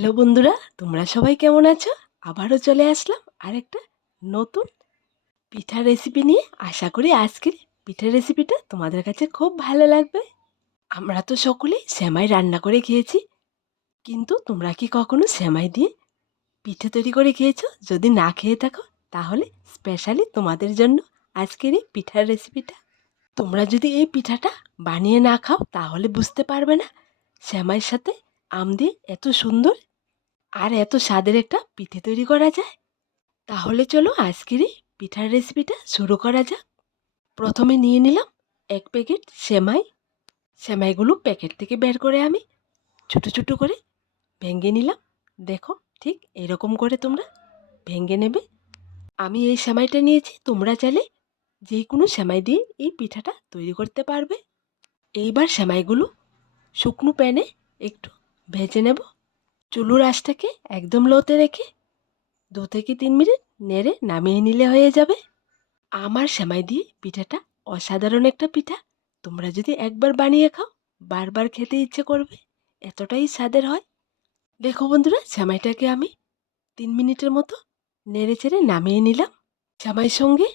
Hello বন্ধুরা, তোমরা সবাই কেমন আছো? আবারও চলে আসলাম আরেকটা নতুন পিঠার রেসিপি নিয়ে। আশা করি আজকের পিঠার রেসিপিটা তোমাদের কাছে খুব ভালো লাগবে। আমরা তো সকলেই সেমাই রান্না করে খেয়েছি। কিন্তু তোমরা কি কখনো সেমাই দিয়ে পিঠে তৈরি করে খেয়েছো? যদি না খেয়ে থাকো, তাহলে স্পেশালি তোমাদের জন্য আজকের এই পিঠার রেসিপিটা তোমরা যদি এই পিঠাটা বানিয়ে না খাও, তাহলে বুঝতে পারবে না শ্যামাইয়ের সাথে আম দিয়ে এত সুন্দর আর এত স্বাদের একটা পিঠে তৈরি করা যায়? তাহলে চলো আজকেরই পিঠার রেসিপিটা শুরু করা যাক। প্রথমে নিয়ে নিলাম এক প্যাকেট সেমাই। সেমাইগুলো প্যাকেট থেকে বের করে আমি ছোটো ছোটো করে ভেঙে নিলাম। দেখো ঠিক এরকম করে তোমরা ভেঙে নেবে। আমি এই সেমাইটা নিয়েছি, তোমরা চাইলে যে কোনো সেমাই দিয়ে এই পিঠাটা তৈরি করতে পারবে। এইবার সেমাইগুলো শুকনো প্যানে একটু ভেজে নেব। চুলুর আঁচটাকে একদম লোতে রেখে দু থেকে তিন মিনিট নেড়ে নামিয়ে নিলে হয়ে যাবে। আমার সেমাই দিয়ে পিঠাটা অসাধারণ একটা পিঠা। তোমরা যদি একবার বানিয়ে খাও, বারবার খেতে ইচ্ছে করবে, এতটাই স্বাদের হয়। দেখো বন্ধুরা, সেমাইটাকে আমি তিন মিনিটের মতো নেড়ে চেড়ে নামিয়ে নিলাম। সেমাইয়ের সঙ্গে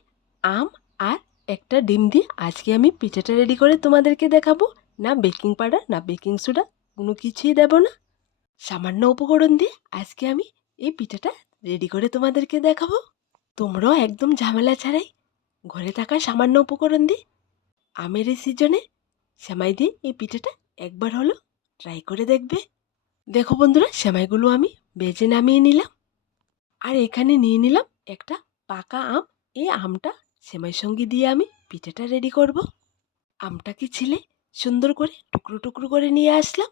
আম আর একটা ডিম দিয়ে আজকে আমি পিঠাটা রেডি করে তোমাদেরকে দেখাবো। না বেকিং পাউডার, না বেকিং সোডা, কোনো কিছুই দেব না। সামান্য উপকরণ দিয়ে আজকে আমি এই পিঠাটা রেডি করে তোমাদেরকে দেখাবো। তোমরাও একদম ঝামেলা ছাড়াই ঘরে থাকা সামান্য উপকরণ দিয়ে আমের এই সিজনে সেমাই দিয়ে এই পিঠাটা একবার হলো ট্রাই করে দেখবে। দেখো বন্ধুরা, সেমাইগুলো আমি বেজে নামিয়ে নিলাম। আর এখানে নিয়ে নিলাম একটা পাকা আম। এই আমটা সেমাইয়ের সঙ্গে দিয়ে আমি পিঠাটা রেডি করব। আমটাকে ছিলে সুন্দর করে টুকরো টুকরো করে নিয়ে আসলাম।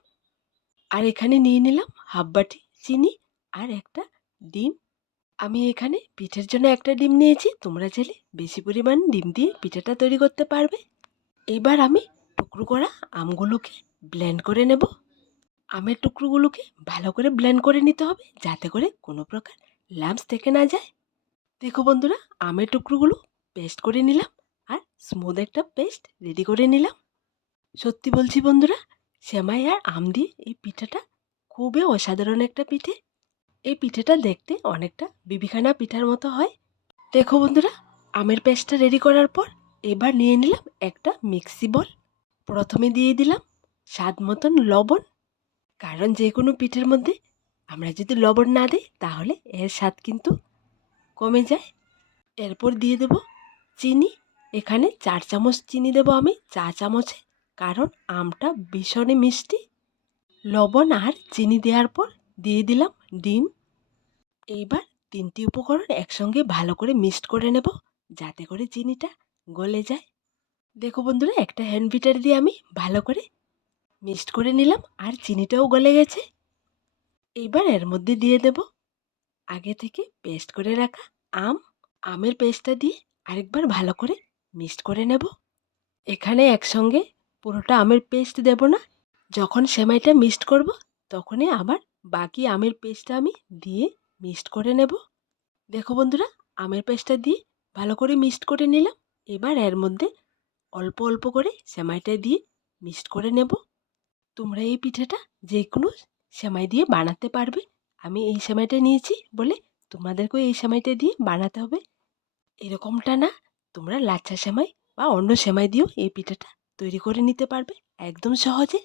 আর এখানে নিয়ে নিলাম হাফ বাটি চিনি আর একটা ডিম। আমি এখানে পিঠের জন্য একটা ডিম নিয়েছি, তোমরা চাইলে বেশি পরিমাণ ডিম দিয়ে পিঠাটা তৈরি করতে পারবে। এবার আমি টুকরো করা আমগুলোকে ব্লেন্ড করে নেব। আমের টুকরোগুলোকে ভালো করে ব্লেন্ড করে নিতে হবে যাতে করে কোনো প্রকার লাম্পস থেকে না যায়। দেখো বন্ধুরা, আমের টুকরোগুলো পেস্ট করে নিলাম আর স্মুথ একটা পেস্ট রেডি করে নিলাম। সত্যি বলছি বন্ধুরা সেমাই আর আম দিয়ে এই পিঠাটা খুবই অসাধারণ একটা পিঠে। এই পিঠেটা দেখতে অনেকটা বিবিখানা পিঠার মতো হয়। দেখো বন্ধুরা, আমের পেস্টটা রেডি করার পর এবার নিয়ে নিলাম একটা মিক্সি বল প্রথমে দিয়ে দিলাম স্বাদ মতন লবণ। কারণ যে কোনো পিঠের মধ্যে আমরা যদি লবণ না দিই, তাহলে এর স্বাদ কিন্তু কমে যায়। এরপর দিয়ে দেব চিনি। এখানে চার চামচ চিনি দেব আমি, চা চামচে। কারণ আমটা ভীষণই মিষ্টি। লবণ আর চিনি দেওয়ার পর দিয়ে দিলাম ডিম। এইবার তিনটি উপকরণ একসঙ্গে ভালো করে মিক্সড করে নেব, যাতে করে চিনিটা গলে যায়। দেখো বন্ধুরা, একটা হ্যান্ড বিটার দিয়ে আমি ভালো করে মিক্সড করে নিলাম আর চিনিটাও গলে গেছে। এইবার এর মধ্যে দিয়ে দেব আগে থেকে পেস্ট করে রাখা আম। আমের পেস্টটা দিয়ে আরেকবার ভালো করে মিক্সড করে নেব। এখানে একসঙ্গে পুরোটা আমের পেস্ট দেব না? যখন সেমাইটা মিক্সড করব, তখনই আবার বাকি আমের পেস্টটা আমি দিয়ে মিক্সড করে নেব। দেখো বন্ধুরা, আমের পেস্টটা দিয়ে ভালো করে মিক্সড করে নিলাম। এবার এর মধ্যে অল্প অল্প করে সেমাইটা দিয়ে মিক্সড করে নেব। তোমরা এই পিঠাটা যে কোনো সেমাই দিয়ে বানাতে পারবে। আমি এই সেমাইটা নিয়েছি বলে তোমাদেরকেও এই সেমাইটা দিয়ে বানাতে হবে। এরকমটা না, তোমরা লাচ্ছা সেমাই বা অন্য সেমাই দিয়েও এই পিঠাটা তৈরি করে নিতে পারবে একদম সহজে।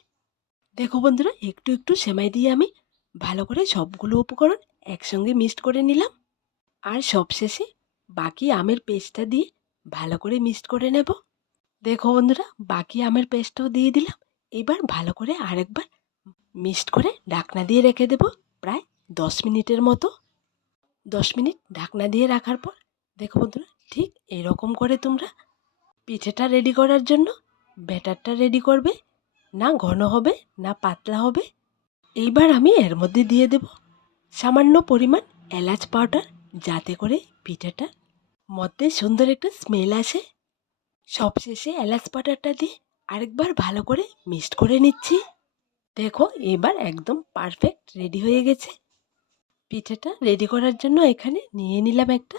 দেখো বন্ধুরা, একটু একটু সেমাই দিয়ে আমি ভালো করে সবগুলো উপকরণ একসঙ্গে মিক্সড করে নিলাম। আর সবশেষে বাকি আমের পেস্টটা দিয়ে ভালো করে মিক্সড করে নেব। দেখো বন্ধুরা, বাকি আমের পেস্টটাও দিয়ে দিলাম। এবার ভালো করে আরেকবার মিক্সড করে ঢাকনা দিয়ে রেখে দেব প্রায় দশ মিনিটের মতো। দশ মিনিট ঢাকনা দিয়ে রাখার পর, দেখো বন্ধুরা, ঠিক এরকম করে তোমরা পিঠেটা রেডি করার জন্য ব্যাটারটা রেডি করবে? না ঘন হবে, না পাতলা হবে? এইবার আমি এর মধ্যে দিয়ে দেব সামান্য পরিমাণ এলাচ পাউডার যাতে করে পিঠাটার মধ্যে সুন্দর একটা স্মেল আসে। সবশেষে এলাচ পাউডারটা দিয়ে আরেকবার ভালো করে মিক্সড করে নিচ্ছি। দেখো, এবার একদম পারফেক্ট রেডি হয়ে গেছে। পিঠাটা রেডি করার জন্য এখানে নিয়ে নিলাম একটা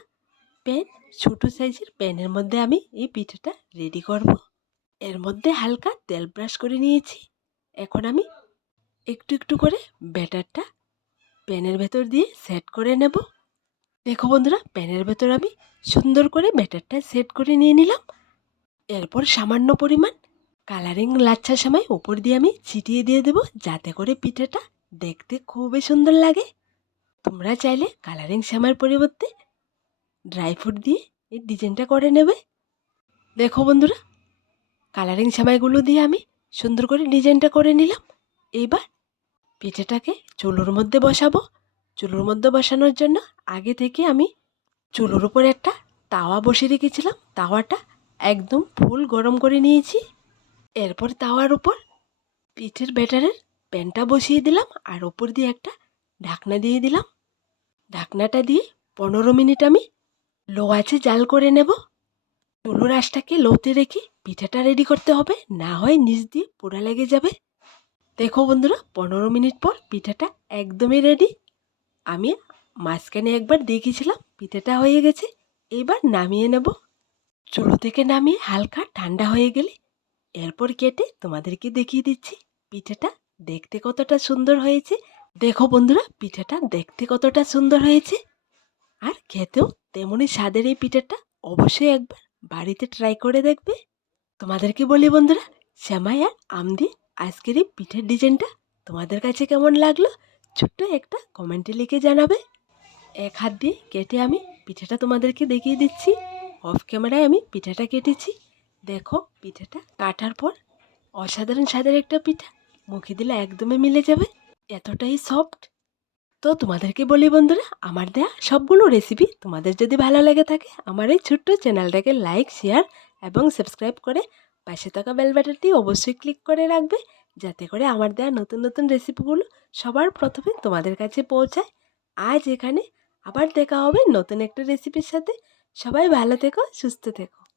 প্যান ছোটো সাইজের প্যানের মধ্যে আমি এই পিঠাটা রেডি করব। এর মধ্যে হালকা তেল ব্রাশ করে নিয়েছি। এখন আমি একটু একটু করে ব্যাটারটা প্যানের ভেতর দিয়ে সেট করে নেব। দেখো বন্ধুরা, প্যানের ভেতর আমি সুন্দর করে ব্যাটারটা সেট করে নিয়ে নিলাম। এরপর সামান্য পরিমাণ কালারিং লাচ্ছা সময় ওপর দিয়ে আমি ছিটিয়ে দিয়ে দেবো, যাতে করে পিঠেটা দেখতে খুবই সুন্দর লাগে। তোমরা চাইলে কালারিং শ্যামার পরিবর্তে ড্রাই ফ্রুট দিয়ে এই ডিজাইনটা করে নেবে। দেখো বন্ধুরা কালারিং শ্যামাইগুলো দিয়ে আমি সুন্দর করে ডিজাইনটা করে নিলাম। এইবার পিঠেটাকে চুলোর মধ্যে বসাবো। চুলোর মধ্যে বসানোর জন্য আগে থেকে আমি চুলোর উপর একটা তাওয়া বসিয়ে রেখেছিলাম। তাওয়াটা একদম ফুল গরম করে নিয়েছি। এরপর তাওয়ার উপর পিঠের ব্যাটারের প্যানটা বসিয়ে দিলাম আর ওপর দিয়ে একটা ঢাকনা দিয়ে দিলাম। ঢাকনাটা দিয়ে পনেরো মিনিট আমি লো আছে জাল করে নেব। চুলোর আঁশটাকে লোতে রেখে পিঠাটা রেডি করতে হবে, না হয় নিচ দিয়ে পোড়া লেগে যাবে। দেখো বন্ধুরা, পনেরো মিনিট পর পিঠাটা একদমই রেডি আমি মাঝখানে একবার দেখেছিলাম পিঠাটা হয়ে গেছে, এবার নামিয়ে নেব। চুলো থেকে নামিয়ে হালকা ঠান্ডা হয়ে গেলে এরপর কেটে তোমাদেরকে দেখিয়ে দিচ্ছি, পিঠাটা দেখতে কতটা সুন্দর হয়েছে। দেখো বন্ধুরা, পিঠাটা দেখতে কতটা সুন্দর হয়েছে। আর খেতেও তেমনই স্বাদের এই পিঠাটা, অবশ্যই একবার বাড়িতে ট্রাই করে দেখবে। তোমাদেরকে বলি বন্ধুরা শ্যামাই আর আম দিয়ে আজকের এই পিঠের ডিজাইনটা তোমাদের কাছে কেমন লাগল ছোট্ট একটা কমেন্টে লিখে জানাবে। এক হাত দিয়ে কেটে আমি পিঠাটা তোমাদেরকে দেখিয়ে দিচ্ছি। অফ ক্যামেরায় আমি পিঠাটা কেটেছি। দেখো, পিঠাটা কাটার পর অসাধারণ স্বাদের একটা পিঠা, মুখে দিলে একদমই মিলে যাবে, এতটাই সফট। তো তোমাদেরকে বলি বন্ধুরা, আমার দেয়া সবগুলো রেসিপি তোমাদের যদি ভালো লেগে থাকে, আমার এই ছোট্ট চ্যানেলটাকে লাইক শেয়ার এবং সাবস্ক্রাইব করে পাশে থাকা বেল বাটনটি অবশ্যই ক্লিক করে রাখবে যাতে করে আমার দেওয়া নতুন নতুন রেসিপিগুলো সবার প্রথমে তোমাদের কাছে পৌঁছায়। আজ এখানে, আবার দেখা হবে নতুন একটা রেসিপির সাথে। সবাই ভালো থেকো, সুস্থ থেকো।